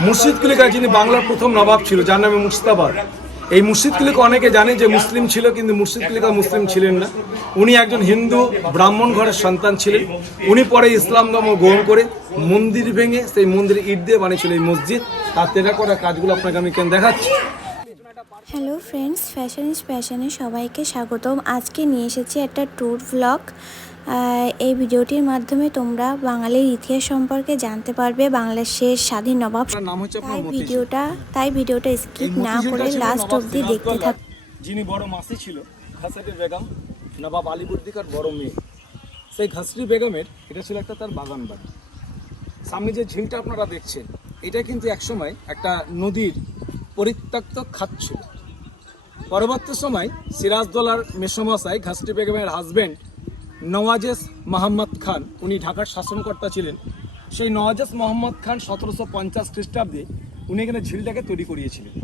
মুর্শিদ কুলিকা যিনি বাংলার প্রথম নবাব ছিল, যার নামে মুস্তাবাদ এই মুর্শিদ কুলিকা অনেকে জানে যে মুসলিম ছিল, কিন্তু মুর্শিদ কুলিকা মুসলিম ছিলেন না। উনি একজন হিন্দু, ব্রাহ্মণ ঘরের সন্তান ছিলেন। উনি পরে ইসলাম ধর্ম গ্রহণ করে মন্দির ভেঙে সেই মন্দির ইট দিয়ে বানিয়েছিল এই মসজিদ। তার করা কাজগুলো আপনাকে আমি কেন দেখাচ্ছি? হ্যালো ফ্রেন্ডস, ফ্যাশন প্যাশনে সবাইকে স্বাগতম। আজকে নিয়ে এসেছি একটা ট্যুর ভ্লগ এই ভিডিওটির মাধ্যমে তোমরা বাঙালির ইতিহাস সম্পর্কে জানতে পারবে বাংলাদেশের স্বাধীন নবাব। তাই ভিডিওটা তাই ভিডিওটা স্কিপ না করে লাস্ট অবধি দেখতে থাক। যিনি বড় মাসি ছিল ঘাসাটি বেগম নবাব আলীবর্দিকার বড় মেয়ে। সেই ঘাসরি বেগমের এটা ছিল একটা তার বাগান বাড়ি। সামনে যে ঝিলটা আপনারা দেখছেন এটা কিন্তু একসময় একটা নদীর পরিত্যক্ত খাত ছিল। পরবর্তী সময় সিরাজদৌলার মেসমশাই ঘাসরি বেগমের হাজবেন্ড নওয়াজেস মোহাম্মদ খান উনি ঢাকার শাসনকর্তা ছিলেন। সেই নওয়াজেস মোহাম্মদ খান সতেরোশো পঞ্চাশ খ্রিস্টাব্দে উনি এখানে ঝিলটাকে তৈরি করিয়েছিলেন।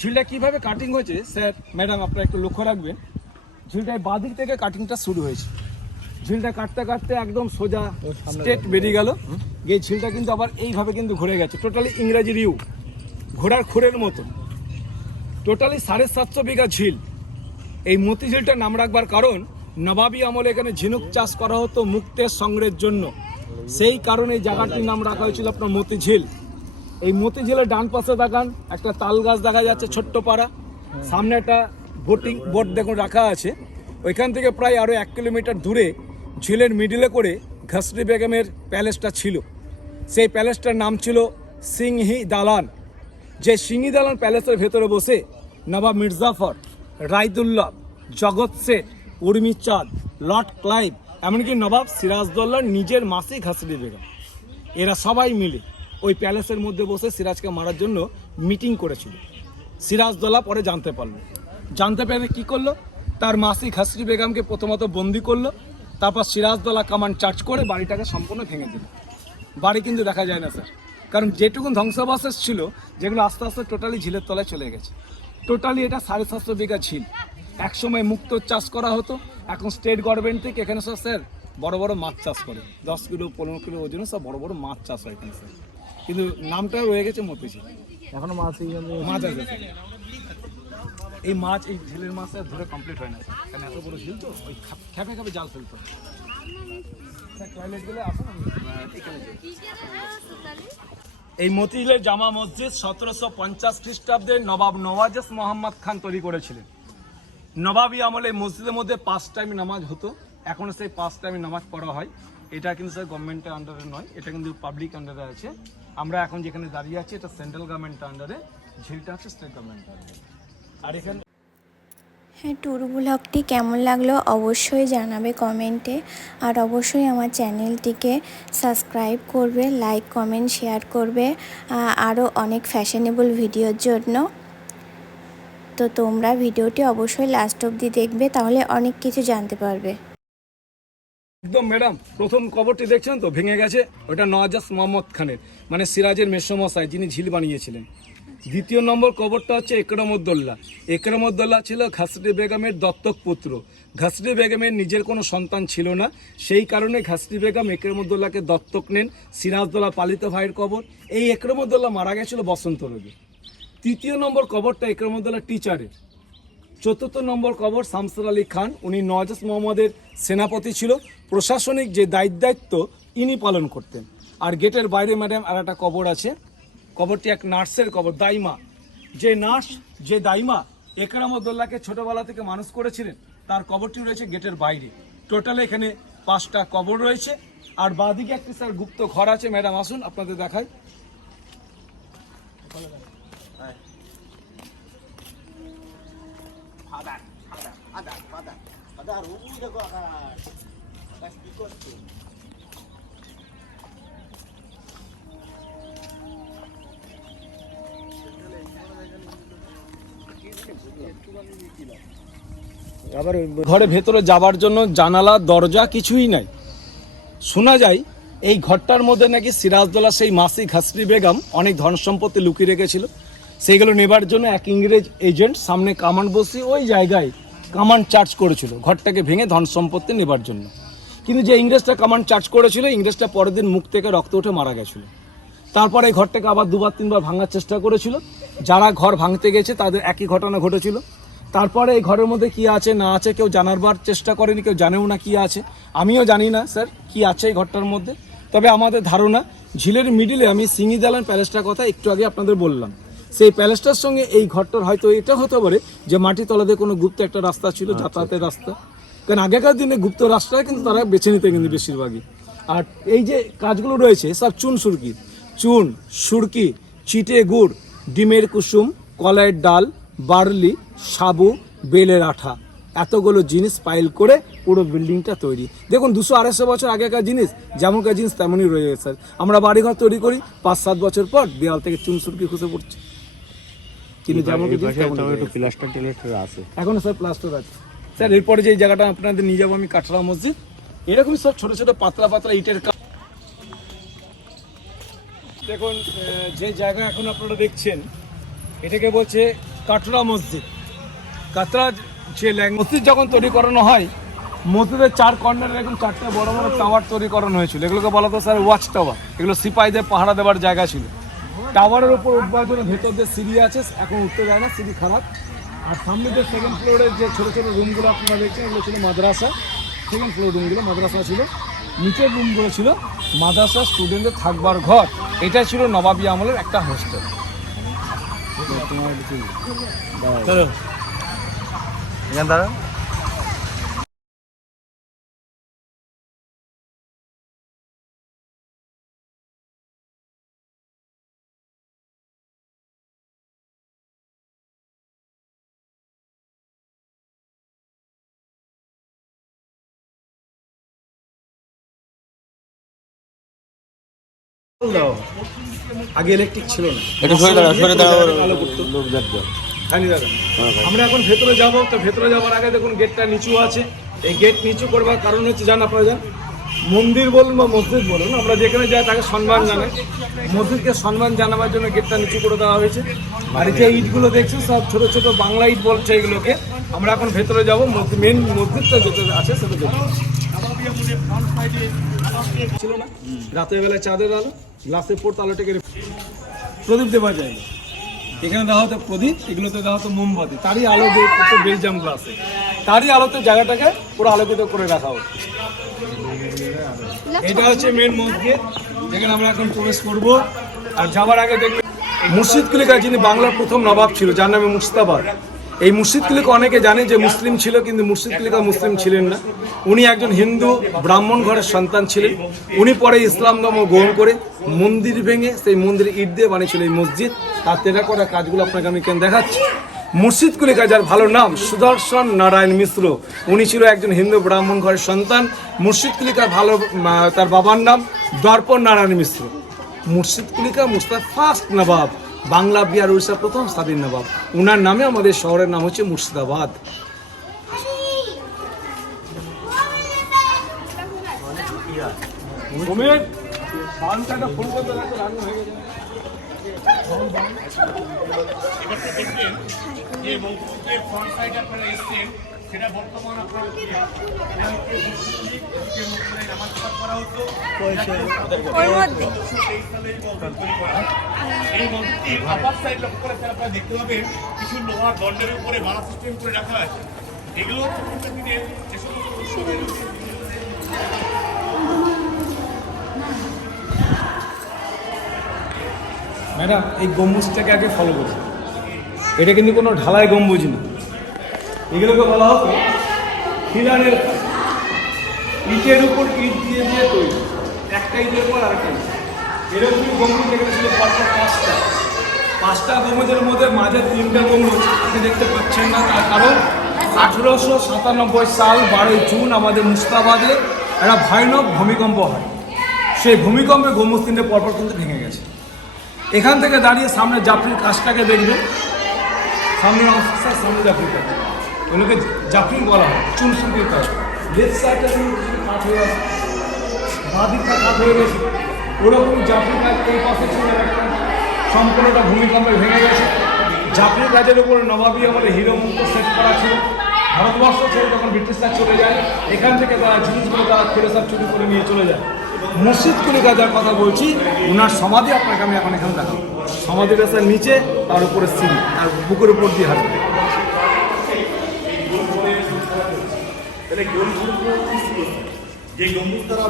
ঝিলটা কীভাবে কাটিং হয়েছে? স্যার ম্যাডাম আপনারা একটু লক্ষ্য রাখবেন। ঝিলটায় বাদিক থেকে কাটিংটা শুরু হয়েছে। ঝিলটা কাটতে কাটতে একদম সোজা স্ট্রেট বেরিয়ে গেল। গিয়ে ঝিলটা কিন্তু আবার এইভাবে কিন্তু ঘুরে গেছে। টোটালি ইংরাজির ইউ ঘোড়ার খুরের মতো। টোটালি সাড়ে সাতশো বিঘা ঝিল। এই মতি ঝিলটার নাম রাখবার কারণ নবাবী আমলে এখানে ঝিনুক চাষ করা হতো মুক্তের সংগ্রহের জন্য। সেই কারণে জায়গাটির নাম রাখা হয়েছিল আপনার মতিঝিল। এই মতিঝিলের ডান পাশে দেখান, একটা তাল গাছ দেখা যাচ্ছে ছোট্ট পাড়া। সামনে একটা বোটিং বোট দেখুন রাখা আছে। ওইখান থেকে প্রায় আরও এক কিলোমিটার দূরে ঝিলের মিডিলে করে ঘাসরি বেগমের প্যালেসটা ছিল। সেই প্যালেসটার নাম ছিল সিংহি দালান। যে সিংহি দালান প্যালেসের ভেতরে বসে নবাব মির্জাফর রায়দুল্লাহ জগৎ শেঠ উর্মি চাঁদ, লর্ড ক্লাইভ, এমনকি নবাব সিরাজদৌল্লার নিজের মাসি ঘাসরি বেগম। এরা সবাই মিলে ওই প্যালেসের মধ্যে বসে সিরাজকে মারার জন্য মিটিং করেছিল। সিরাজদৌল্লা পরে জানতে পারল। জানতে পেরে কি করল? তার মাসি ঘাসরি বেগমকে প্রথমত বন্দি করল, তারপর সিরাজদৌল্লা কামান চার্জ করে বাড়িটাকে সম্পূর্ণ ভেঙে দিল। বাড়ি কিন্তু দেখা যায় না, স্যার। কারণ যেটুকুন ধ্বংসাবশেষ ছিল, যেগুলো আস্তে আস্তে টোটালি ঝিলের তলায় চলে গেছে। টোটালি এটা সাড়ে সাতশো বিঘা ঝিল। একসময় মুক্ত চাষ করা হতো। এখন স্টেট গভর্নমেন্ট থেকে এখানে সব স্যার বড় বড় মাছ চাষ করে। দশ কিলো পনেরো কিলো ওজনে সব বড় বড় মাছ চাষ হয় এখানে স্যার। কিন্তু নামটা রয়ে গেছে মতিঝিল। এখনও মাছ মাছ আছে এই মাছ এই ঝিলের মাছ ধরে কমপ্লিট হয় না কারণ এত বড় ঝিল তো ওই খাপ- খেপে খেপে জাল ফেলতে। এই মতিঝিলের জামা মসজিদ সতেরোশো পঞ্চাশ খ্রিস্টাব্দে নবাব নওয়াজেস মোহাম্মদ খান তৈরি করেছিলেন। নবাবী আমলে মসজিদের মধ্যে পাঁচ টাইম নামাজ হতো। এখনও সেই পাঁচ টাইম নামাজ পড়া হয়। এটা কিন্তু স্যার গভর্নমেন্টের আন্ডারে নয়, এটা কিন্তু পাবলিক আন্ডারে আছে। আমরা এখন যেখানে দাঁড়িয়ে আছি, এটা সেন্ট্রাল গভর্নমেন্টের আন্ডারে ঝিলটা হচ্ছে স্টেট গভর্নমেন্টের আন্ডারে আর এখানে হ্যাঁ ট্যুর ব্লগটি কেমন লাগল অবশ্যই জানাবে কমেন্টে আর অবশ্যই আমার চ্যানেলটিকে সাবস্ক্রাইব করবে লাইক কমেন্ট শেয়ার করবে। আরও অনেক ফ্যাশনেবল ভিডিওর জন্য। তো তোমরা ভিডিওটি অবশ্যই লাস্ট অবধি দেখবে, তাহলে অনেক কিছু জানতে পারবে। একদম ম্যাডাম প্রথম কবরটি দেখছেন তো? ভেঙে গেছে। ওটা নওয়াজাস মোহাম্মদ খানের মানে সিরাজের মেসমশাই, যিনি ঝিল বানিয়েছিলেন। দ্বিতীয় নম্বর কবরটা হচ্ছে একরামুদ্দোল্লা। একরামুদ্দোল্লা ছিল ঘাসরি বেগমের দত্তক পুত্র। ঘাসরি বেগমের নিজের কোনো সন্তান ছিল না। সেই কারণে ঘাসরি বেগম একরামুদ্দোল্লাকে দত্তক নেন। সিরাজদোল্লা পালিত ভাইয়ের কবর। এই একরামুদ্দোল্লা মারা গেছিল বসন্ত রোগে। তৃতীয় নম্বর কবরটা একরামুদ্দোল্লা টিচারের। চতুর্থ নম্বর কবর শামসুর আলী খান, উনি নওয়াজ মোহাম্মদের সেনাপতি ছিল। প্রশাসনিক যে দায়িত্ব, ইনি পালন করতেন। আর গেটের বাইরে, ম্যাডাম, আর একটা কবর আছে। কবরটি এক নার্সের কবর, দাইমা। যে নার্স, যে দাইমা একরামুদ্দোল্লাহকে ছোটোবেলা থেকে মানুষ করেছিলেন, তার কবরটি রয়েছে গেটের বাইরে। টোটাল এখানে পাঁচটা কবর রয়েছে। আর বাদিকে একটি স্যার গুপ্ত ঘর আছে। ম্যাডাম, আসুন আপনাদের আবার ঘরে ভেতরে যাবার জন্য জানালা, দরজা কিছুই নাই। শোনা যায়, এই ঘরটার মধ্যে নাকি সিরাজদোল্লা সেই মাসি ঘাসরি বেগম অনেক ধন সম্পত্তি লুকিয়ে রেখেছিল। সেইগুলো নেবার জন্য এক ইংরেজ এজেন্ট সামনে কামান বসিয়ে ওই জায়গায় কামান চার্জ করেছিল, ঘরটাকে ভেঙে ধন সম্পত্তি নেবার জন্য। কিন্তু যে ইংরেজটা কামান চার্জ করেছিল, ইংরেজটা পরের দিন মুখ থেকে রক্ত উঠে মারা গেছিল। তারপরে এই ঘরটাকে আবার দুবার, তিনবার ভাঙার চেষ্টা করেছিল। যারা ঘর ভাঙতে গেছে, তাদের একই ঘটনা ঘটেছিল। তারপরে এই ঘরের মধ্যে কি আছে, না আছে, কেউ জানারবার চেষ্টা করেনি, কেউ জানেও না কি আছে। আমিও জানি না, স্যার, কি আছে এই ঘরটার মধ্যে। তবে আমাদের ধারণা, ঝিলের মিডিলে আমি সিঙ্গি দালান প্যালেসটার কথা একটু আগে আপনাদের বললাম। সেই প্যালেসটার সঙ্গে এই ঘরটার হয়তো এটা হতে পারে যে মাটি তলাতে কোনো গুপ্ত একটা রাস্তা ছিল যাতায়াতের রাস্তা। কারণ আগেকার দিনে গুপ্ত রাস্তায় কিন্তু তারা বেছে নিতে কিন্তু বেশিরভাগই। আর এই যে কাজগুলো রয়েছে সব চুন সুরকি। চুন সুরকি চিটে গুড় ডিমের কুসুম কলাইয়ের ডাল বার্লি সাবু বেলের আঠা। এতগুলো জিনিস পাইল করে পুরো বিল্ডিংটা তৈরি। দেখুন দুশো আড়াইশো বছর আগেকার জিনিস যেমনকার জিনিস তেমনই রয়ে গেছে। স্যার আমরা বাড়িঘর তৈরি করি পাঁচ সাত বছর পর দেওয়াল থেকে চুন সুরকি খুঁজে পড়ছে। কিন্তু যেমন একটু প্লাস্টার টেলাস্টার আছে। এখনও স্যার প্লাস্টার আছে। স্যার এরপরে যে জায়গাটা আপনাদের নিয়ে যাব আমি কাঠড়া মসজিদ এরকমই সব ছোট ছোট পাতলা পাতলা ইটের কাজ দেখুন যে জায়গা এখন আপনারা দেখছেন এটাকে বলছে কাঠড়া মসজিদ। কাতরা যে ল্যাং- মসজিদ যখন তৈরি করানো হয় মসজিদের চার কর্নারে এরকম চারটে বড় বড় টাওয়ার তৈরি করানো হয়েছিল। এগুলোকে বলা তো স্যার ওয়াচ টাওয়ার এগুলো সিপাহীদের পাহারা দেওয়ার জায়গা ছিল। টাওয়ারের উপর উঠবার জন্য ভেতর দিয়ে সিঁড়ি আছে এখন উঠতে যায় না সিঁড়ি খারাপ। আর সামনে যে সেকেন্ড ফ্লোরের যে ছোটো ছোটো রুমগুলো আপনারা দেখছেন এগুলো ছিল মাদ্রাসা। সেকেন্ড ফ্লোর রুমগুলো মাদ্রাসা ছিল। নিচের রুমগুলো ছিল মাদ্রাসা স্টুডেন্টদের থাকবার ঘর। এটা ছিল নবাবী আমলের একটা হোস্টেল এখান দাঁড়া আগে ইলেকট্রিক ছিল না। একটু সরে দাঁড়া সরে দাঁড়া লোক দেখবে। খালি দাদা আমরা এখন ভেতরে যাব তো ভেতরে যাওয়ার আগে দেখুন গেটটা নিচু আছে। এই গেট নিচু করবার কারণ হচ্ছে জান আপনারা জান মন্দির বলুন বা মসজিদ বলুন আমরা যেখানে যাই তাকে সম্মান জানাই। মসজিদকে সম্মান জানাবার জন্য গেটটা নিচু করে দেওয়া হয়েছে। আর এই যে ইটগুলো দেখছেন সব ছোট ছোট বাংলা ইট বলছে এগুলোকে। আমরা এখন ভেতরে যাব মেন মসজিদটা যেটা আছে সেটা দেখব। ছিল না? রাতের বেলায় চাঁদের আলো। গ্লাসের পড়তো আলোটাকে প্রদীপ দেওয়া যায় এখানে দেওয়া হতো প্রদীপ, এগুলোতে দেওয়া হতো মোমবাতি। তারই আলো দিয়ে বেলজাম গ্লাসে। তারই আলোতে জায়গাটাকে পুরো আলোকিত করে রাখা হতো। এটা হচ্ছে মেন মসজিদ, যেখানে আমরা এখন প্রবেশ করব। আর যাবার আগে দেখবেন মুর্শিদ কুলিকা যিনি বাংলার প্রথম নবাব ছিল, যার নামে মুর্শিদাবাদ এই মুর্শিদ কুলিকা অনেকে জানে যে মুসলিম ছিল, কিন্তু মুর্শিদ কুলিকা মুসলিম ছিলেন না। উনি একজন হিন্দু ব্রাহ্মণ ঘরের সন্তান ছিলেন। উনি পরে ইসলাম ধর্ম গ্রহণ করে মন্দির ভেঙে সেই মন্দির ইট দিয়ে বানিয়েছিল এই মসজিদ। তার করা কাজগুলো আপনাকে আমি কেন দেখাচ্ছি? মুর্শিদ কুলিকা, যার ভালো নাম সুদর্শন নারায়ণ মিশ্র, উনি ছিল একজন হিন্দু ব্রাহ্মণ ঘরের সন্তান। মুর্শিদ কুলিকার ভালো তার বাবার নাম দর্পণ নারায়ণ মিশ্র। মুর্শিদ কুলিকা মুস্তাদ ফার্স্ট নবাব। বাংলা বিহার উড়িষ্যার প্রথম স্বাধীন নবাব। উনার নামে আমাদের শহরের নাম হচ্ছে মুর্শিদাবাদ। হয়ে ফ্রন্ট সাইডে আপনারা এসছেন সেটা বর্তমান আপনার দেখতে পাবেন কিছু লোহার দণ্ডের উপরে মালা সিস্টেম করে রাখা আছে। এগুলো তখনকার দিনে যে সমস্ত উৎসবের ম্যাডাম এই গম্বুজটাকে আগে ফলো করছি এটা কিন্তু কোনো ঢালাই গম্বুজ না। এগুলোকে বলা হতো খিলানের। ইটের উপর ইট দিয়ে দিয়ে তৈরি। একটা ইটের উপর আরেকটা ইট। এরকমই গম্বুজ এখানে ছিল পরপর পাঁচটা। পাঁচটা গম্বুজের মধ্যে মাঝে তিনটা গম্বুজ। আপনি দেখতে পাচ্ছেন না তার কারণ আঠেরোশো সাতানব্বই সাল বারোই জুন আমাদের মুস্তাবাদে একটা ভয়ানক ভূমিকম্প হয়। সেই ভূমিকম্পে গম্বুজ তিনটে পরপর কিন্তু ভেঙে গেছে। এখান থেকে দাঁড়িয়ে সামনে জাফরির কাজটাকে দেখবেন। সামনে অফিসার, সামনে জাফরির কাজ। ওগুলোকে জাফরিন বলা হয়, চুন সুতির কাজ লেফট সাইডটা কিন্তু কাঠ হয়ে আছে, বাঁ দিকটা কাঠ হয়ে গেছে। ওরকম জাফরির কাজ এই পাশে ছিল সম্পূর্ণটা ভূমিকম্পে ভেঙে গেছে। জাফরির কাজের উপরে নবাবী আমাদের হিরো মুক্ত সেট করা ছিল। ভারতবর্ষ ছেড়ে তখন ব্রিটিশরা চলে যায়, এখান থেকে তারা জিনিসগুলো তারা ফেরত চুরি করে নিয়ে চলে যায়। মুর্শিদ কুলিকা যার কথা বলছি ওনার সমাধি আপনাকে আমি এখন এখানে দেখাবো। সমাধিটা স্যার নিচে, তার উপরে সিঁড়ি আর বুকের উপর দিয়ে হাঁটবে। তাহলে ছিল? যে দ্বারা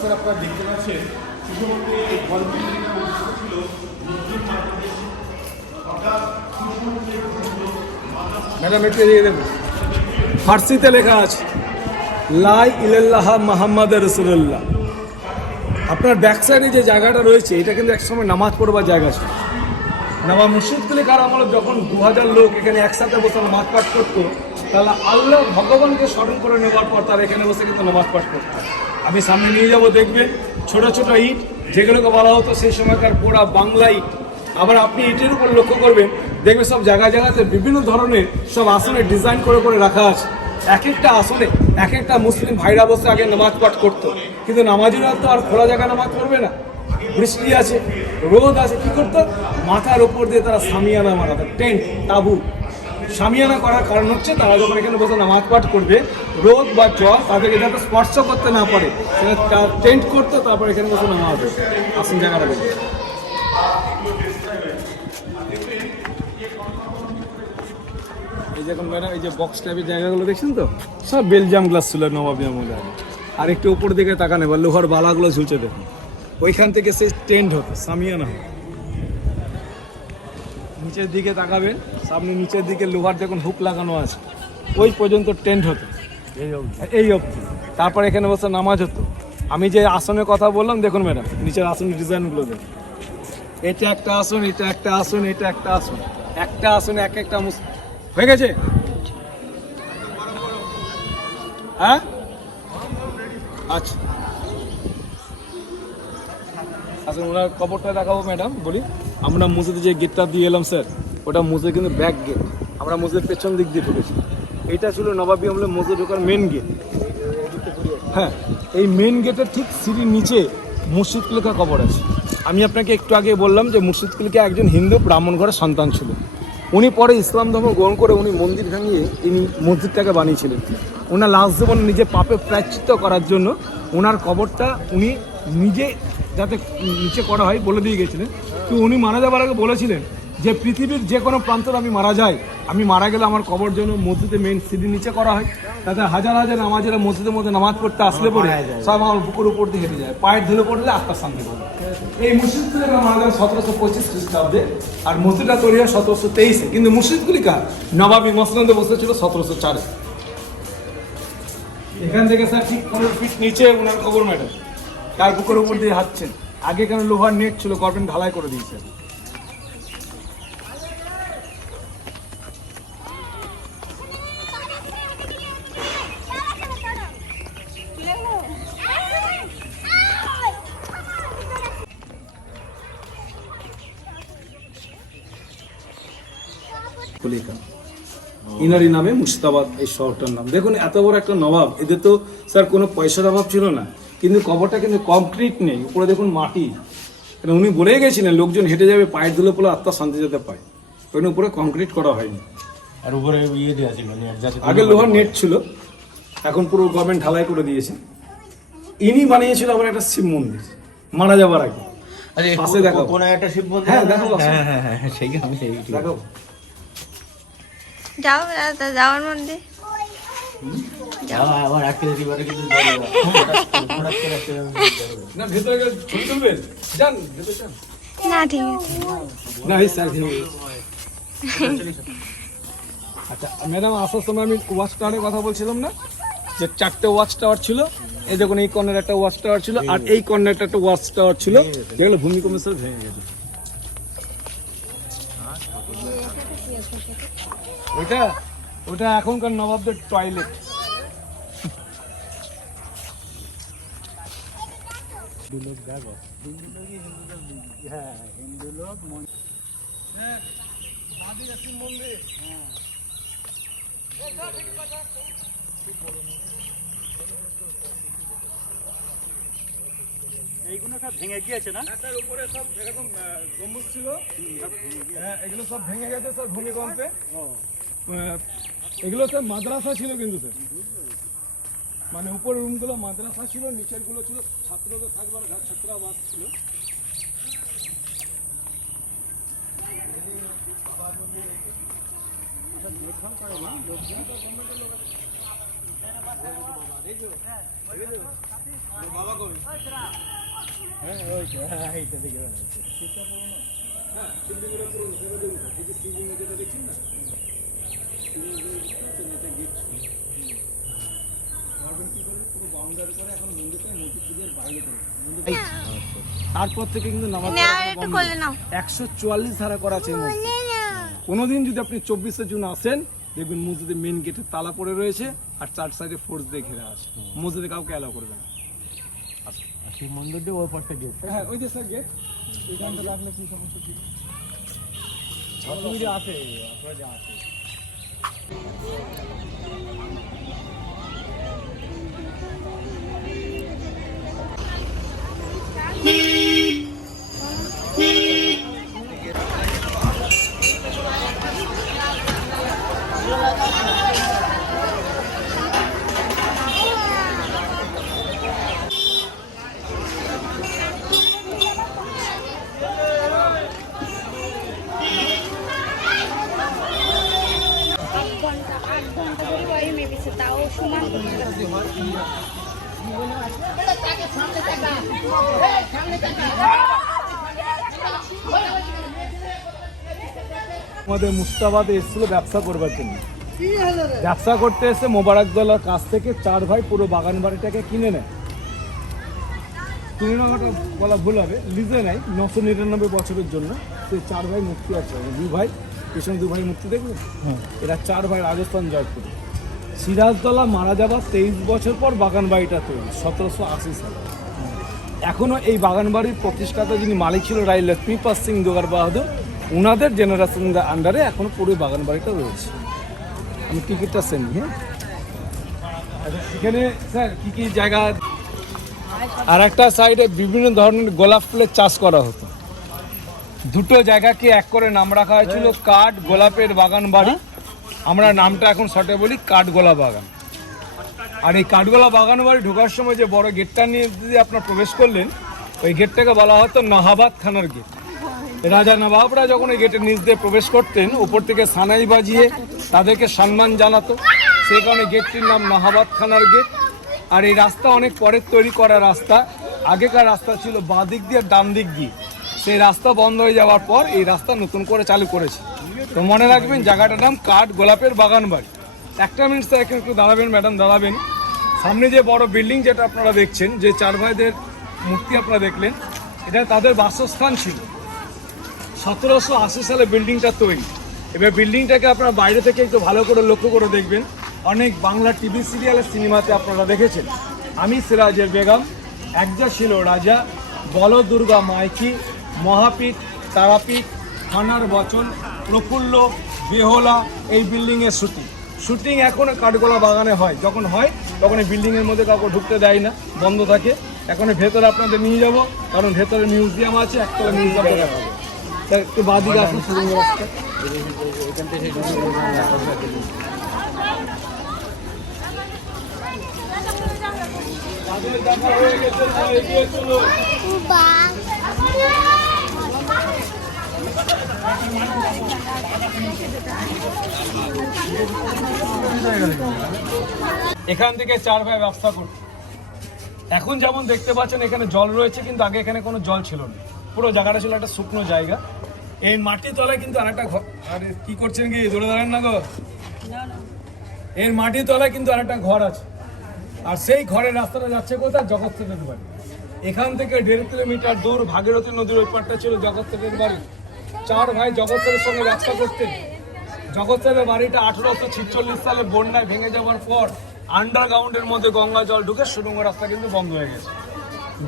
স্যার আপনারা দেখতে পাচ্ছেন শুধুমাত্র এই ঘরগুলি ছিল ম্যাডাম ফার্সিতে লেখা আছে, লাই ইলাল্লাহ মাহমদ রসুল্লাহ আপনার ব্যাক সাইডে যে জায়গাটা রয়েছে, এটা কিন্তু একসময় নামাজ পড়বার জায়গা ছিল। নবাব মুর্শিদকুলি কার আমলে যখন দু হাজার লোক এখানে একসাথে বসে নামাজ পাঠ করতো তাহলে আল্লাহ ভগবানকে স্মরণ করে নেওয়ার পর তারা এখানে বসে কিন্তু নামাজ পাঠ করতো আমি সামনে নিয়ে যাব দেখবেন ছোট ছোট ইট, যেগুলোকে বলা হতো সেই সময়কার পোড়া বাংলা ইট। আবার আপনি ইটের উপর লক্ষ্য করবেন দেখবেন সব জায়গায় জায়গাতে বিভিন্ন ধরনের সব আসনের ডিজাইন করে করে রাখা আছে। এক একটা আসনে এক একটা মুসলিম ভাইরা বসে আগে নামাজ পাঠ করতো। কিন্তু নামাজিরা তো আর খোলা জায়গা নামাজ পড়বে না। বৃষ্টি আছে, রোদ আছে, কি করতো? মাথার উপর দিয়ে তারা সামিয়ানা মারাতো, টেন্ট, তাবু। সামিয়ানা করার কারণ হচ্ছে তারা যখন এখানে বসে নামাজ পাঠ করবে, রোদ বা জল তাদেরকে যাতে স্পর্শ করতে না পারে, সেটা টেন্ট করতো, তারপর এখানে বসে নামাজ আসন, জায়গাটা দেখে এই যে বক্স জায়গাগুলো দেখছেন তো? সব বেলজিয়াম গ্লাস ছিল আর একটু উপর দিকে তাকান, এবার লোহার বালাগুলো ঝুলছে দেখুন। ওইখান থেকে সেই টেন্ট হতো সামিয়ানা হতো নিচের দিকে তাকাবেন সামনে নিচের দিকে লোহার দেখুন হুক লাগানো আছে। ওই পর্যন্ত টেন্ট হতো। এই অবধি। তারপর এখানে বসে নামাজ হতো। আমি যে আসনের কথা বললাম দেখুন ম্যাডাম নিচের আসনের ডিজাইনগুলো দেখুন। এটা একটা আসন এটা একটা আসন এটা একটা আসন। একটা আসনে এক একটা হয়ে গেছে? হ্যাঁ? আচ্ছা। আচ্ছা ওনার কবরটা দেখাবো ম্যাডাম বলি। আমরা মসজিদে যে গেটটা দিয়ে এলাম, স্যার, ওটা মসজিদ কিন্তু ব্যাক গেট আমরা মসজিদের পেছন দিক দিয়ে ঢুকেছি। এটা ছিল নবাবী আমলে মসজিদ ঢোকার মেন গেট হ্যাঁ এই মেন গেটের ঠিক সিঁড়ির নিচে মুর্শিদ কুলিকা কবর আছে। আমি আপনাকে একটু আগে বললাম যে মুর্শিদ কুলিকা একজন হিন্দু ব্রাহ্মণ ঘরের সন্তান ছিল। উনি পরে ইসলাম ধর্ম গ্রহণ করে উনি মন্দির ভাঙিয়ে ইনি মসজিদটাকে বানিয়েছিলেন। ওনার লাস্ট জীবন নিজে পাপে প্রায়শ্চিত্ত করার জন্য ওনার কবরটা উনি নিজে যাতে নিচে করা হয় বলে দিয়ে গেছিলেন। তো উনি মারা যাবার আগে বলেছিলেন যে পৃথিবীর যে কোনো প্রান্তরে আমি মারা যাই। আমি মারা গেলে আমার কবর যেন মসজিদে মেন সিঁড়ি নিচে করা হয়। তাতে হাজার হাজার নামাজেরা মসজিদের মধ্যে নামাজ পড়তে আসলে পরে সব আমার বুকুর উপর দিয়ে হেঁটে যায়। পায়ের ধুলে পড়লে আত্মার শান্তি পাবে। এই মসজিদগুলি মারা যায় সতেরোশো পঁচিশ খ্রিস্টাব্দে আর মসজিদটা তৈরি হয় সতেরোশো তেইশে। কিন্তু মসজিদগুলি কার? নবাবী মসলান্দে বসেছিল সতেরোশো চারে। এখান থেকে স্যার ঠিক পনেরো ফিট নিচে ওনার খবর ম্যাডাম। তার বুকের উপর দিয়ে হাঁটছেন। আগে এখানে লোহার নেট ছিল? গভর্নমেন্ট ঢালাই করে দিয়েছে। ইনারি নামে মুর্শিদাবাদ এই শহরটার নাম। দেখুন এত বড় একটা নবাব এদের তো স্যার কোনো পয়সার অভাব ছিল না। কিন্তু কবরটা কিন্তু কংক্রিট নেই। উপরে দেখুন মাটি। কারণ উনি বলেই গেছিলেন লোকজন হেঁটে যাবে পায়ের ধুলে পড়লে আত্মা শান্তি যেতে পায়। ওখানে উপরে কংক্রিট করা হয়নি। আর উপরে ইয়ে দেওয়া ছিল আগে লোহার নেট ছিল। এখন পুরো গভর্নমেন্ট ঢালাই করে দিয়েছে। ইনি বানিয়েছিল আমার একটা শিব মন্দির। মারা যাবার আগে। আরে পাশে দেখাও। কোন একটা শিব মন্দির? হ্যাঁ, না? হ্যাঁ হ্যাঁ হ্যাঁ সেই আমি সেই দেখো যাও দাদা যাওয়ার মধ্যে আজকে রবিবারে কিন্তু না। ভেতরে স্যার আচ্ছা ম্যাডাম আসার সময় আমি কথা বলছিলাম না? যে চারটে ছিল, এই দেখুন এই কর্নার একটা ওয়াচ টাওয়ার ছিল, আর এই কর্নারটা একটা ওয়াচ টাওয়ার ছিল। যেগুলো ভূমিকম্পের ভেঙে গেছে। ওইটা? ওটা এখনকার নবাবদের টয়লেট হ্যাঁ হিন্দু লোক মন্দির এইগুলো সব ভেঙে গিয়েছে না? হ্যাঁ, স্যার, উপরে সব এরকম গম্বুজ ছিল। হ্যাঁ, এগুলো সব ভেঙে গেছে স্যার ভূমিকম্পে। এগুলো স্যার মাদ্রাসা ছিল কিন্তু স্যার। মানে উপরের রুমগুলো মাদ্রাসা ছিল নিচেরগুলো ছিল ছাত্রদের থাকবার ঘর ছাত্রাবাস ছিল হ্যাঁ হ্যাঁ হ্যাঁ দেখছেন না সিলিং এটা গেট ছিল মার্বেল কি করে পুরো বাউন্ডারি করে এখন মন্দিরটা মূর্তি পুজোর বাইরে করে মন্দিরটা- তারপর থেকে কিন্তু একশো চুয়াল্লিশ ধারা করা আছে। কোনোদিন যদি আপনি চব্বিশে জুন আসেন দেখবেন মসজিদের মেন গেটে তালা পড়ে রয়েছে আর চার সাইডে ফোর্স দিয়ে ঘেরা আছে। মসজিদে কাউকে অ্যালাউ করবে না। আর সেই মন্দিরটি ওই পাশটা গিয়ে হ্যাঁ ওই যে স্যার গেট এখানটা রাখলে কি সমস্যা ছিল আছে আপনারা যা আছে। aqui. আমাদের মুস্তাবাদে এসেছিল ব্যবসা করবার জন্য। ব্যবসা করতে এসে মোবারকদলার কাছ থেকে চার ভাই পুরো বাগান বাড়িটাকে কিনে নেয়। কিনে নেওয়াটা বলা ভুল হবে লিজে নেয় নশো নিরানব্বই বছরের জন্য। সেই চার ভাই মুক্তি আছে দু ভাই পেছনে দু ভাই মুক্তি দেখবেন এরা চার ভাই রাজস্থান জয়পুর সিরাজদলা মারা যাবার তেইশ বছর পর বাগান বাড়িটা তৈরি সতেরোশো আশি সালে। এখনও এই বাগান বাড়ির প্রতিষ্ঠাতা যিনি মালিক ছিল রায় লক্ষ্মীপাল সিং দোগার বাহাদুর ওনাদের জেনারেশনের আন্ডারে এখনও পুরো বাগান বাড়িটা রয়েছে। আমি টিকিটটা সেন্ড হ্যাঁ? এখানে, স্যার, কি কি জায়গা? আর একটা সাইডে বিভিন্ন ধরনের গোলাপ ফুলের চাষ করা হতো। দুটো জায়গাকে এক করে নাম রাখা হয়েছিল, কাঠ গোলাপের বাগান বাড়ি। আমরা নামটা এখন শর্টে বলি কাঠ গোলাপ বাগান। আর এই কাঠগোলা বাগান বাড়ি ঢোকার সময় যে বড় গেটটা নিয়ে যদি আপনার প্রবেশ করলেন, ওই গেটটাকে বলা হতো নাহাবাদ খানার গেট রাজা নবাবরা যখন এই গেটের নিচ দিয়ে প্রবেশ করতেন, উপর থেকে সানাই বাজিয়ে তাদেরকে সম্মান জানাতো। সেই কারণে গেটটির নাম নাহাবাদ খানার গেট আর এই রাস্তা অনেক পরের তৈরি করা রাস্তা। আগেকার রাস্তা ছিল বাঁ দিক দিয়ে ডান দিক দিয়ে। সেই রাস্তা বন্ধ হয়ে যাওয়ার পর এই রাস্তা নতুন করে চালু করেছে। তো মনে রাখবেন, জায়গাটার নাম কাঠ গোলাপের বাগান বাড়ি। একটা মিনিট স্যার এখানে একটু দাঁড়াবেন ম্যাডাম দাঁড়াবেন। সামনে যে বড় বিল্ডিং যেটা আপনারা দেখছেন, যে চার ভাইদের মূর্তি আপনারা দেখলেন, এটা তাদের বাসস্থান ছিল। সতেরোশো আশি সালে বিল্ডিংটা তৈরি। এবার বিল্ডিংটাকে আপনারা বাইরে থেকে একটু ভালো করে লক্ষ্য করে দেখবেন। অনেক বাংলা টিভি সিরিয়ালের সিনেমাতে আপনারা দেখেছেন। আমি সিরাজের বেগম একজা ছিল রাজা বল দুর্গা মাইকি মহাপীঠ, তারাপীঠ থানার বচন, প্রফুল্ল, বেহলা, এই বিল্ডিংয়ের শুটিং শুটিং এখন কাঠগোলা বাগানে হয়। যখন হয়, তখন এই বিল্ডিংয়ের মধ্যে কাউকে ঢুকতে দেয় না, বন্ধ থাকে। এখন ভেতরে আপনাদের নিয়ে যাব, কারণ ভেতরে মিউজিয়াম আছে, একতলা মিউজিয়াম এখান থেকে। এখান থেকে চার ভাই ব্যবসা করত এখন যেমন দেখতে পাচ্ছেন, এখানে জল রয়েছে, কিন্তু আগে এখানে কোনো জল ছিল না পুরো জায়গাটা ছিল একটা শুকনো জায়গা। এই মাটির তলায় কিন্তু আরেকটা ঘর আরে কি করছেন কি? দৌড়ে দাঁড়ান না গো। এর মাটির তলায় কিন্তু আরেকটা ঘর আছে। আর সেই ঘরের রাস্তাটা যাচ্ছে কোথায়? জগৎ থেকে বাড়ি। এখান থেকে দেড় কিলোমিটার দূর ভাগীরথী নদীর ওই পারটা ছিল জগৎ থেকে বাড়ি। চার ভাই জগৎের সঙ্গে ব্যবসা করতেন। জগতের বাড়িটা আঠারোশো ছিচল্লিশ সালে বন্যায় ভেঙে যাওয়ার পর আন্ডারগ্রাউন্ডের মধ্যে গঙ্গা জল ঢুকে সুড়ঙ্গ রাস্তা কিন্তু বন্ধ হয়ে গেছে।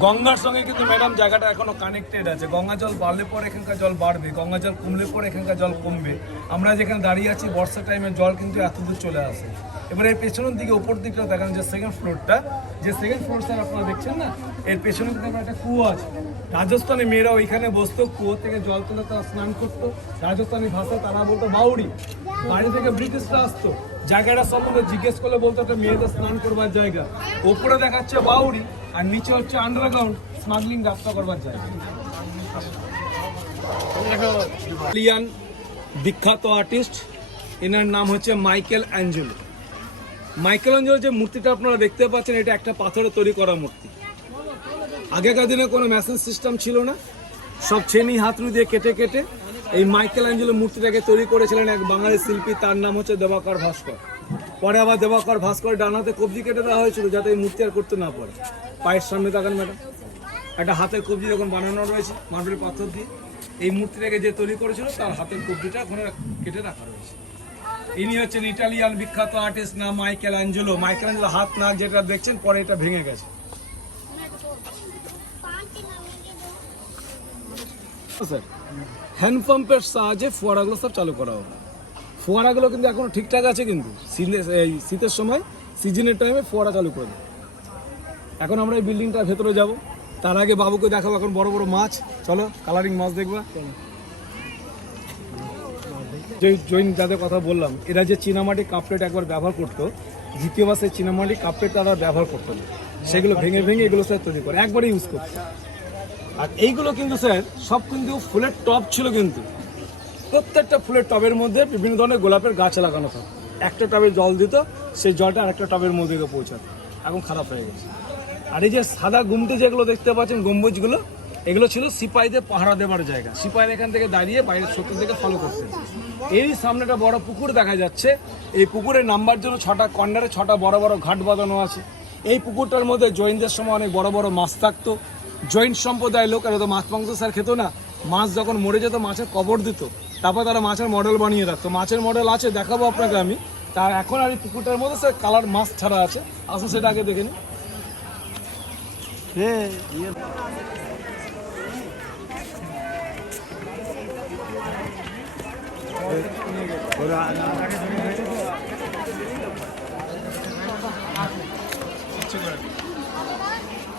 গঙ্গার সঙ্গে কিন্তু ম্যাডাম জায়গাটা এখনও কানেক্টেড আছে। গঙ্গা জল বাড়লে পর এখানকার জল বাড়বে, গঙ্গা জল কমলে পর এখানকার জল কমবে। আমরা যেখানে দাঁড়িয়ে আছি, বর্ষা টাইমে জল কিন্তু এত দূর চলে আসে। এবার এর পেছনের দিকে, ওপর দিকটা দেখান যে সেকেন্ড ফ্লোরটা যে সেকেন্ড ফ্লোর স্যার আপনারা দেখছেন না, এর পেছনে কিন্তু আবার একটা কুয়ো আছে। রাজস্থানে মেয়েরা ওইখানে বসতো, কুয়ো থেকে জল তুলে তারা স্নান করতো। রাজস্থানী ভাষা তারা বলতো বাউরি বাড়ি থেকে ব্রিটিশরা আসতো। জায়গাটা সম্বন্ধে জিজ্ঞেস করলে বলতো একটা মেয়েদের স্নান করবার জায়গা। ওপরে দেখাচ্ছে বাউরি আর নিচে হচ্ছে আন্ডারগ্রাউন্ড স্মাগলিং রাস্তা করবার জায়গা। ইটালিয়ান বিখ্যাত আর্টিস্ট এনার নাম হচ্ছে মাইকেল অ্যাঞ্জেলো মাইকেল অ্যাঞ্জেলো যে মূর্তিটা আপনারা দেখতে পাচ্ছেন, এটা একটা পাথরে তৈরি করা মূর্তি। আগেকার দিনে কোনো মেশিন সিস্টেম ছিল না। সব ছেনি হাতড়ি দিয়ে কেটে কেটে এই মাইকেল অ্যাঞ্জেলো মূর্তিটাকে তৈরি করেছিলেন এক বাঙালি শিল্পী তার নাম হচ্ছে দেবাকর ভাস্কর। পরে আবার দেবাকর ভাস্কর ডানাতে কবজি কেটে দেওয়া হয়েছিল যাতে এই মূর্তি আর করতে না পারে। পায়ের সামনে তাকান ম্যাডাম। একটা হাতের কবজি যখন বানানো রয়েছে মার্বেল পাথর দিয়ে। এই মূর্তিটাকে যে তৈরি করেছিল তার হাতের কবজিটা ওখানে কেটে রাখা রয়েছে। ইনি হচ্ছেন ইটালিয়ান বিখ্যাত আর্টিস্ট নাম মাইকেল অ্যাঞ্জেলো মাইকেল অ্যাঞ্জেলো হাত নাক যেটা দেখছেন পরে এটা ভেঙে গেছে। স্যার হ্যান্ড পাম্পের সাহায্যে ফোয়ারাগুলো সব চালু করা হবে। ফোয়ারাগুলো কিন্তু এখনও ঠিকঠাক আছে কিন্তু। এই শীতের সময় সিজনের টাইমে ফোয়ারা চালু করে এখন আমরা এই বিল্ডিংটার ভেতরে যাব। তার আগে বাবুকে দেখাবো এখন বড় বড় মাছ। চলো কালারিং মাছ দেখবা। যে জৈন যাদের কথা বললাম, এরা যে চীনামাটি কাপড়েট একবার ব্যবহার করতো, দ্বিতীয়বার সেই চীনামাটি কাপড়েট তারা ব্যবহার করতো না। সেগুলো ভেঙে ভেঙে এগুলো স্যার তৈরি করে, একবারই ইউজ করতো। আর এইগুলো কিন্তু স্যার, সব কিন্তু ফুলের টব ছিল কিন্তু। প্রত্যেকটা ফুলের টবের মধ্যে বিভিন্ন ধরনের গোলাপের গাছ লাগানো থাকে। একটা টবে জল দিত, সেই জলটা আরেকটা টবের মধ্যে পৌঁছাতো এখন খারাপ হয়ে গেছে। আর এই যে সাদা গুমটি যেগুলো দেখতে পাচ্ছেন, গম্বুজগুলো, এগুলো ছিল সিপাহীদের পাহারা দেওয়ার জায়গা। সিপাহীরা এখান থেকে দাঁড়িয়ে বাইরের শত্রু থেকে ফলো করতেন এই সামনে একটা বড় পুকুর দেখা যাচ্ছে। এই পুকুরের নাম্বার জন্য ছটা কর্নারে ছটা বড় বড় ঘাট বাঁধানো আছে। এই পুকুরটার মধ্যে জৈনদের সময় অনেক বড় বড় মাছ থাকতো। জৈন সম্প্রদায়ের লোক, এরা তো মাছ মাংস স্যার খেত না। মাছ যখন মরে যেত, মাছের কবর দিত। তারপর তারা মাছের মডেল বানিয়ে রাখতো। মাছের মডেল আছে, দেখাবো আপনাকে আমি। তার এখন আর এই পুকুরটার মধ্যে স্যার কালার মাছ ছাড়া আছে। আসলে সেটা আগে দেখে নিন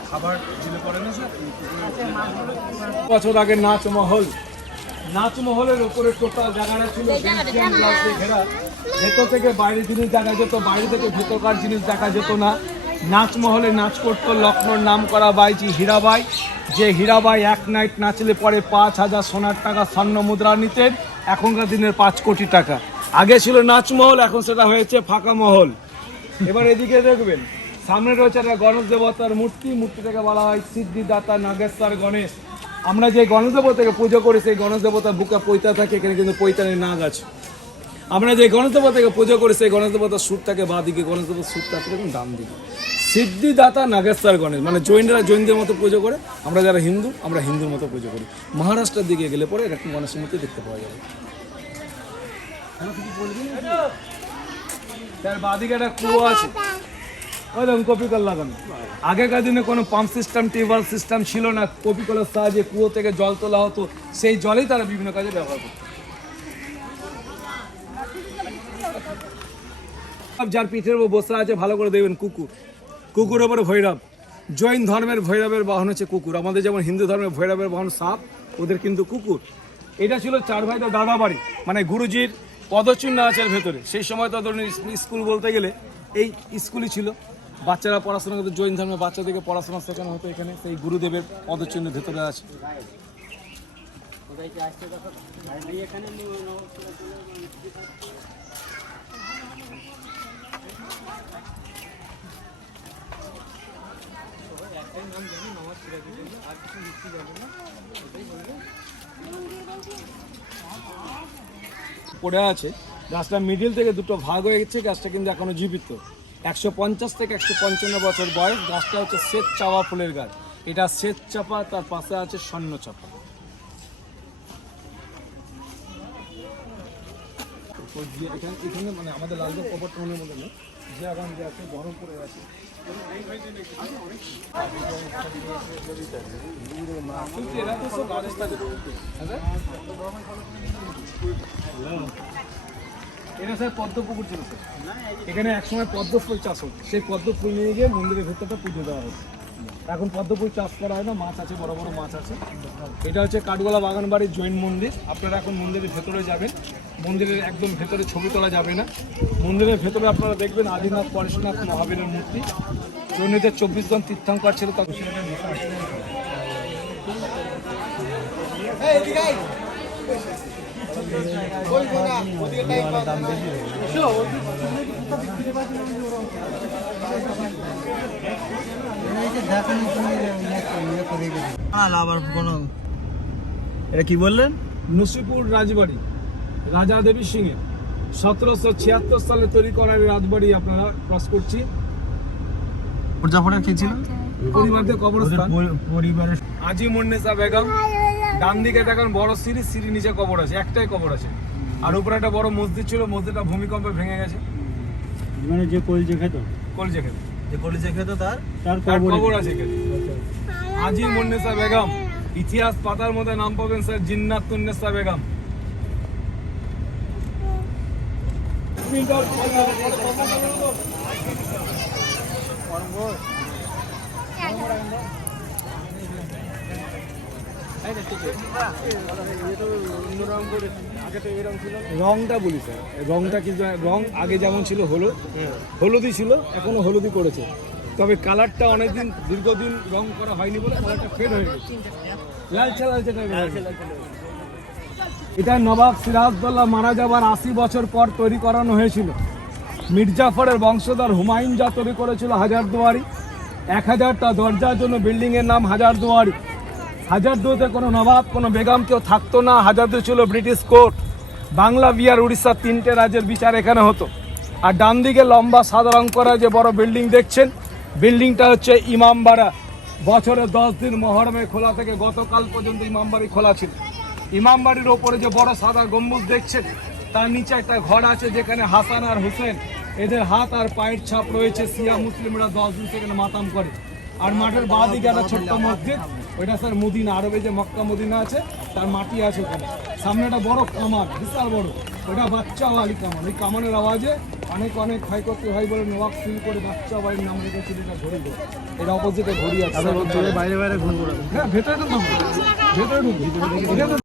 খাবার দিলে পরে না স্যার? বছর আগে নাচ মহল। নাচ মহলের উপরে টোটাল জায়গাটা ছিল ঘেরা। ভেতর থেকে বাইরে জিনিস দেখা যেত বাইরে থেকে ভেতরকার জিনিস দেখা যেত না। নাচ মহলে নাচ করতো লক্ষ্ণৌর নাম করা বাইজি হীরাবাই। যে হীরাবাই এক নাইট নাচলে পরে পাঁচ হাজার সোনার টাকা স্বর্ণ মুদ্রা নিতেন। এখনকার দিনের পাঁচ কোটি টাকা। আগে ছিল নাচ মহল এখন সেটা হয়েছে ফাঁকা মহল। এবার এদিকে দেখবেন সামনে রয়েছে একটা গণেশ দেবতার মূর্তি। মূর্তিটাকে বলা হয় সিদ্ধিদাতা নাগেশ্বর গণেশ। আমরা যে গণেশ দেবতাকে পুজো করি সেই গণেশ দেবতার বুকে পৈতা থাকে এখানে কিন্তু পৈতানের নাগ আছে। আমরা যে গণেশ দেবতাকে পুজো করি সেই গণেশ দেবতার সুর থাকে বা দিকে গণেশ দেবতার সুর থাকে ডান দিকে। সিদ্ধিদাতা নাগেশ্বর গণেশ মানে জৈনরা জৈনদের মতো পুজো করে আমরা যারা হিন্দু আমরা হিন্দুর মতো পুজো করি। মহারাষ্ট্রের দিকে গেলে পরে এরকম গণেশের মূর্তি দেখতে পাওয়া যাবে। তার বাদিকে একটা কুয়ো আছে। ওই দেখুন, কপি লাগানো। আগেকার দিনে কোনো পাম্প সিস্টেম টিউবওয়েল সিস্টেম ছিল না। কপি কলের সাহায্যে কুয়ো থেকে জল তোলা হতো। সেই জলেই তারা বিভিন্ন কাজে ব্যবহার করতো। যার পিঠের উপর বসে আছে, ভালো করে দেখবেন কুকুর। কুকুর ওপরে ভৈরব। জৈন ধর্মের ভৈরবের বাহন হচ্ছে কুকুর। আমাদের যেমন হিন্দু ধর্মের ভৈরবের বাহন সাপ, ওদের কিন্তু কুকুর। এটা ছিল চার ভাইদের দাদা বাড়ি মানে গুরুজির পদচিহ্ন আছে ভেতরে। সেই সময় তো ধরুন স্কুল বলতে গেলে এই স্কুলই ছিল। বাচ্চারা পড়াশোনা করতো, জৈন ধর্মের বাচ্চাদেরকে পড়াশোনা শেখানো হতো এখানে, সেই গুরুদেবের পদচিহ্ন ভেতরে আছে। পড়ে আছে। গাছটা মিডিল থেকে দুটো ভাগ হয়ে গেছে, গাছটা কিন্তু এখনও জীবিত। একশো পঞ্চাশ থেকে একশো পঞ্চান্ন বছর বয়স। গাছটা হচ্ছে শ্বেত চাপা ফুলের গাছ। এটা শ্বেত চাপা, তার পাশে আছে স্বর্ণ চাপা। এখানে মানে আমাদের লালবাগ মধ্যে যে এখন যে আছে আছে। রাজস্থানের। হ্যাঁ? এটা স্যার পদ্ম পুকুর ছিল, স্যার। এখানে একসময় পদ্ম ফুল চাষ হতো। সেই পদ্ম ফুল নিয়ে গিয়ে মন্দিরের ভেতরটা পুজো দেওয়া হতো। এখন পদ্মপুর চাষ করা হয় না, মাছ আছে, বড় বড় মাছ আছে। এটা হচ্ছে কাঠগোলা বাগান বাড়ির জৈন মন্দির। আপনারা এখন মন্দিরের ভেতরে যাবেন। মন্দিরের একদম ভেতরে ছবি তোলা যাবে না। মন্দিরের ভেতরে আপনারা দেখবেন আদিনাথ পরেশনাথ মহাবীরের মূর্তি। জৈনদের চব্বিশ জন তীর্থঙ্কর ছিল আবার কোনো এটা কি বললেন? নসিপুর রাজবাড়ি রাজা দেবী সিংহের সতেরোশো ছিয়াত্তর সালে তৈরি করা রাজবাড়ি আপনারা ক্রস করছি। প্রজাপনের কি ছিল? পরিবারদের কবরস্থান। পরিবারের আজি মুন্নেসা বেগম। ডান দিকে দেখেন বড় সিঁড়ি সিঁড়ি নিচে কবর আছে একটাই কবর আছে। আর উপরে একটা বড় মসজিদ ছিল মসজিদটা ভূমিকম্পে ভেঙে গেছে। মানে যে কলজে খেত? কলজে খেতে। যে কলেজে খেত তার? তার তার কবর আছে এখানে। আজি মুন্নেসা বেগম ইতিহাস পাতার মধ্যে নাম পাবেন স্যার জিন্নাত তুন্নেসা বেগম। রংটা বলি স্যার, রংটা কিন্তু রং আগে যেমন ছিল হলুদ, হলুদই ছিল, এখনও হলুদই করেছে তবে কালারটা অনেকদিন, দীর্ঘদিন রং করা হয়নি বলে কালারটা ফেড হয়ে গেছে। লালচে লালচে। এটা নবাব সিরাজদৌল্লা মারা যাবার আশি বছর পর তৈরি করানো হয়েছিল। মির্জাফরের বংশধর হুমায়ুন যা তৈরি করেছিল হাজারদুয়ারি। এক হাজারটা দরজার জন্য বিল্ডিংয়ের নাম হাজারদুয়ারি। হাজারদুয়ারিতে কোনো নবাব, কোনো বেগম কেউ থাকতো না। হাজারদুয়ারি ছিল ব্রিটিশ কোর্ট। বাংলা, বিহার, উড়িষ্যা তিনটে রাজ্যের বিচার এখানে হতো। আর ডান দিকে লম্বা সাদা রং করা যে বড় বিল্ডিং দেখছেন, বিল্ডিংটা হচ্ছে ইমামবাড়া। বছরে দশ দিন মহরমে খোলা থেকে গতকাল পর্যন্ত ইমামবাড়ি খোলা ছিল। ইমামবাড়ির ওপরে যে বড় সাদা গম্বুজ দেখছেন, তার নিচে একটা ঘর আছে যেখানে হাসান আর হোসেন, এদের হাত আর পায়ের ছাপ রয়েছে। সিয়া মুসলিমরা দশ দিন সেখানে মাতাম করে। আর মাঠের বাঁ দিকে একটা ছোট্ট মসজিদ ওইটা স্যার মদিনা আরবে যে মক্কা মদিনা আছে তার মাটি আছে ওখানে। সামনে একটা বড় কামান বিশাল বড়। ওটা বাচ্চা ওয়ালি কামান ওই কামানের আওয়াজে অনেক অনেক ক্ষয়ক্ষতি হয় বলে নবাব ফিল করে বাচ্চা বাড়ির নাম রেখে এটা ঘড়ি এটা অপোজিটে ঘড়ি আছে। বাইরে বাইরে ঘুরবো। হ্যাঁ ভেতরে তো ভেতরে ঢুকবো।